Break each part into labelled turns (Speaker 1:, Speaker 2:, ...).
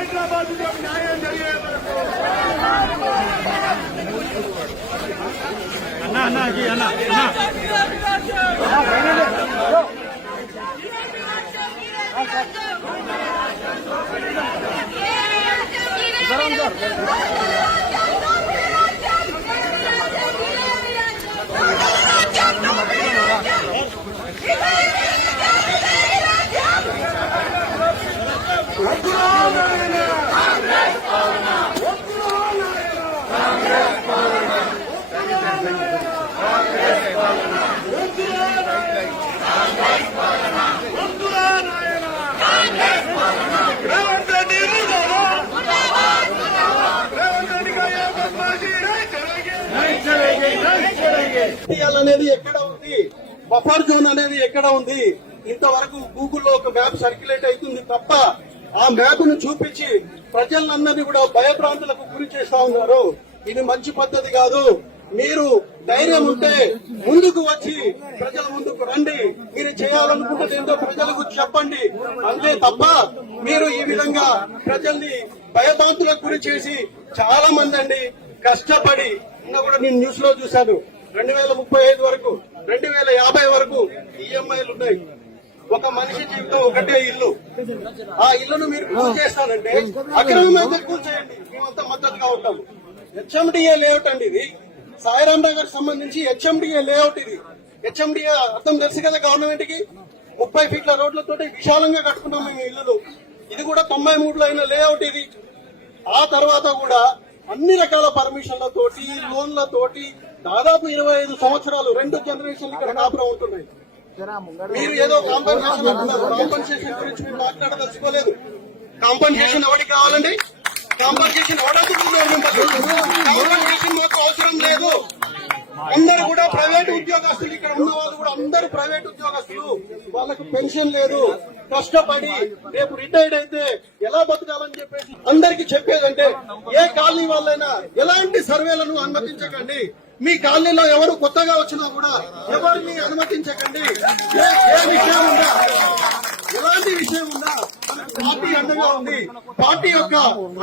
Speaker 1: హైదరాబాద్ న్యాయం జరిగే వరకు
Speaker 2: అన్నా అన్నా జీ అన్నా అన్నా
Speaker 3: అనేది ఎక్కడ ఉంది? బఫర్ జోన్ అనేది ఎక్కడ ఉంది? ఇంతవరకు గూగుల్లో ఒక మ్యాప్ సర్క్యులేట్ అవుతుంది తప్ప ఆ మ్యాప్ను చూపించి ప్రజలందరినీ కూడా భయభ్రాంతులకు గురి చేస్తా ఉన్నారు. ఇది మంచి పద్ధతి కాదు. మీరు ధైర్యం ఉంటే ముందుకు వచ్చి ప్రజల ముందుకు రండి. మీరు చేయాలనుకుంటే ఏంటో ప్రజలకు చెప్పండి. అంతే తప్ప మీరు ఈ విధంగా ప్రజల్ని భయభ్రాంతులకు గురి చేసి చాలా మంది అండి కష్టపడి నిన్న కూడా నేను న్యూస్లో చూశాను. రెండు వేల ముప్పై ఐదు వరకు రెండు వేల యాభై వరకు ఈఎంఐలు ఉన్నాయి. ఒక మనిషి జీవితం ఒకటే ఇల్లు. ఆ ఇల్లును మీరు కూల్ చేస్తానంటే అక్రమమైతే కూల్ చేయండి. మేమంతా మద్దతుగా ఉంటాము హెచ్ఎండిఏ లేఅవుట్ అండి ఇది. సాయిరాం నగర్ సంబంధించి హెచ్ఎండిఏ లేఅవుట్ ఇది. హెచ్ఎండిఏ అర్థం తెలుసు కదా గవర్నమెంట్కి ముప్పై ఫీట్ల రోడ్లతోటి విశాలంగా కట్టుకున్నాం మేము ఇల్లులు ఇది కూడా తొంభై మూడులో అయిన లేఅవుట్ ఇది. ఆ తర్వాత కూడా అన్ని రకాల పర్మిషన్లతోటి లోన్లతోటి దాదాపు ఇరవై ఐదు సంవత్సరాలు రెండు జనరేషన్లు ఇక్కడ కాపురం ఉంటున్నాయి మీరు ఏదో కాంపెన్సేషన్ అంటున్నారు. కాంపెన్సేషన్ గురించి మీరు మాట్లాడదలుచుకోలేదు. కాంపన్సేషన్ ఎవరికి కావాలండి? కాంపన్సేషన్ ఎవరనుకుంటున్నారు కాంపెన్సేషన్ మాకు అవసరం లేదు. అందరూ కూడా ప్రైవేట్ ఉద్యోగస్తులు ఇక్కడ ఉన్న వాళ్ళు కూడా అందరూ ప్రైవేట్ ఉద్యోగస్తులు. వాళ్ళకు పెన్షన్ లేదు. కష్టపడి రేపు రిటైర్డ్ అయితే ఎలా బతకాలని చెప్పేసి అందరికి చెప్పేదంటే ఏ కాలనీ వాళ్ళైనా ఎలాంటి సర్వేలను అనుమతించకండి. మీ కాలనీలో ఎవరు కొత్తగా వచ్చినా కూడా ఎవరిని అనుమతించకండి. ఏ ఏ విషయం ఉందా ఎలాంటి విషయం ఉందా పార్టీ అండగా ఉంది పార్టీ యొక్క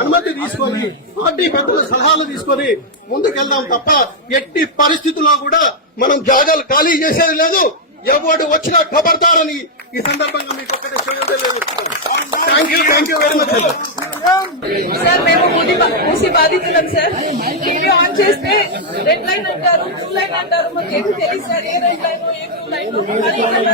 Speaker 3: అనుమతి తీసుకొని పార్టీ పెద్దల సలహాలు తీసుకొని ముందుకెళ్దాం తప్ప ఎట్టి పరిస్థితుల్లో కూడా మనం జాగాలు ఖాళీ చేసేది లేదు. ఎవడు వచ్చినా ఖబర్దారని ఈ సందర్భంగా మీకు ఒక్కటే thank you thank you very much
Speaker 4: sir మేము మూసి మూసి బాధితులం సార్ టీవీ ఆన్ చేస్తే రెడ్ లైన్ అంటారు బ్లూ లైన్ అంటారు. మాకు ఏమి తెలియదు సార్ ఏ రెడ్ లైన్ ఏ బ్లూ లైన్ కానీ అని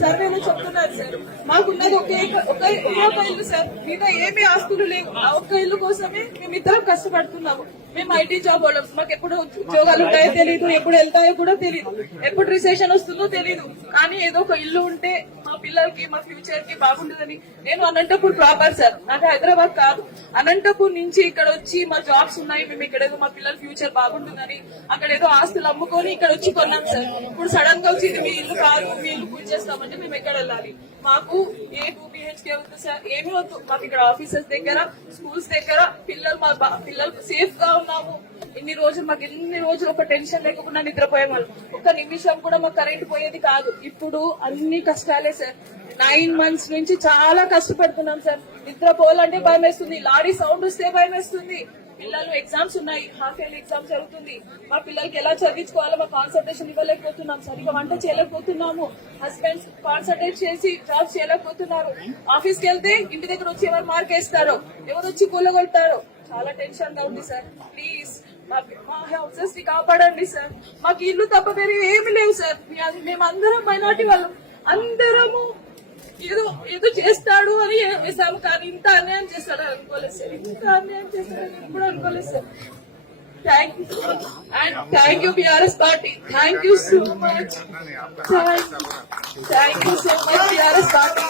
Speaker 4: సార్ వెళ్ళిపోతుంది అని చెప్తున్నారు సార్ మాకున్నది ఒకే ఒక ఒక ఇల్లు సార్ మీద ఏమి ఆస్తులు లేవు. ఆ ఒక్క ఇల్లు కోసమే మేమిద్దరం కష్టపడుతున్నాము. మేము ఐటీ జాబ్ వాళ్ళం. మాకు ఎప్పుడు ఉద్యోగాలు ఉంటాయో తెలియదు ఎప్పుడు వెళ్తాయో కూడా తెలియదు ఎప్పుడు రిసెషన్ వస్తుందో తెలియదు కానీ ఏదో ఒక ఇల్లు ఉంటే పిల్లలకి మా ఫ్యూచర్కి బాగుంటుందని నేను అనంతపూర్ ప్రాపర్ సార్. నాకు హైదరాబాద్ కాదు. అనంతపూర్ నుంచి ఇక్కడ వచ్చి మా జాబ్స్ ఉన్నాయి మేము ఇక్కడ ఏదో మా పిల్లల ఫ్యూచర్ బాగుంటుందని అక్కడ ఏదో ఆస్తులు అమ్ముకొని ఇక్కడ వచ్చి కొన్నాం సార్. ఇప్పుడు సడన్గా వచ్చి మీ ఇల్లు కాదు మీ ఇల్లు పూజ చేస్తామంటే మేము ఎక్కడ వెళ్ళాలి? మాకు ఏ టూ బిహెచ్కే వద్దు సార్. ఏమీ వద్దు. మాకు ఇక్కడ ఆఫీసెస్ దగ్గర స్కూల్స్ దగ్గర పిల్లలు మా బా- పిల్లలు సేఫ్గా ఉన్నాము. ఇన్ని రోజులు మాకు ఎన్ని రోజులు ఒక టెన్షన్ లేకుండా నిద్రపోయే వాళ్ళు. ఒక్క నిమిషం కూడా మాకు కరెంట్ పోయేది కాదు. ఇప్పుడు అన్ని కష్టాలే సార్. నైన్ మంత్స్ నుంచి చాలా కష్టపడుతున్నాం సార్. నిద్రపోవాలంటే భయం వేస్తుంది లారీ సౌండ్ వస్తే భయం వేస్తుంది పిల్లలు ఎగ్జామ్స్ ఉన్నాయి. హాఫ్ ఇయర్లీ ఎగ్జామ్ జరుగుతుంది. మా పిల్లలకి ఎలా చదివించుకోవాలో మా కాన్సన్ట్రేషన్ ఇవ్వలేకపోతున్నాం. సరిగా వంట చేయలేకపోతున్నాము. హస్బెండ్స్ కాన్సన్ట్రేట్ చేసి జాబ్ చేయలేకపోతున్నారు. ఆఫీస్కి వెళ్తే ఇంటి దగ్గర వచ్చి ఎవరు మార్క్ వేస్తారో ఎవరు వచ్చి కూలగొడతారో? చాలా టెన్షన్గా ఉంది సార్. ప్లీజ్ మా హౌసెస్ని కాపాడండి సార్. మాకు ఇల్లు తప్ప వేరే ఏమి లేవు సార్. మేము మేమందరం మైనార్టీ వాళ్ళం. అందరము ఏదో ఏదో చేస్తాడు అని వేసాము కానీ ఇంత అన్యాయం చేస్తాడు అనుకోలేదు సార్. ఇంత అన్యాయం చేస్తాడని కూడా అనుకోలేదు sir. Thank you and thank you BRS party thank you so much thank you so much BRS party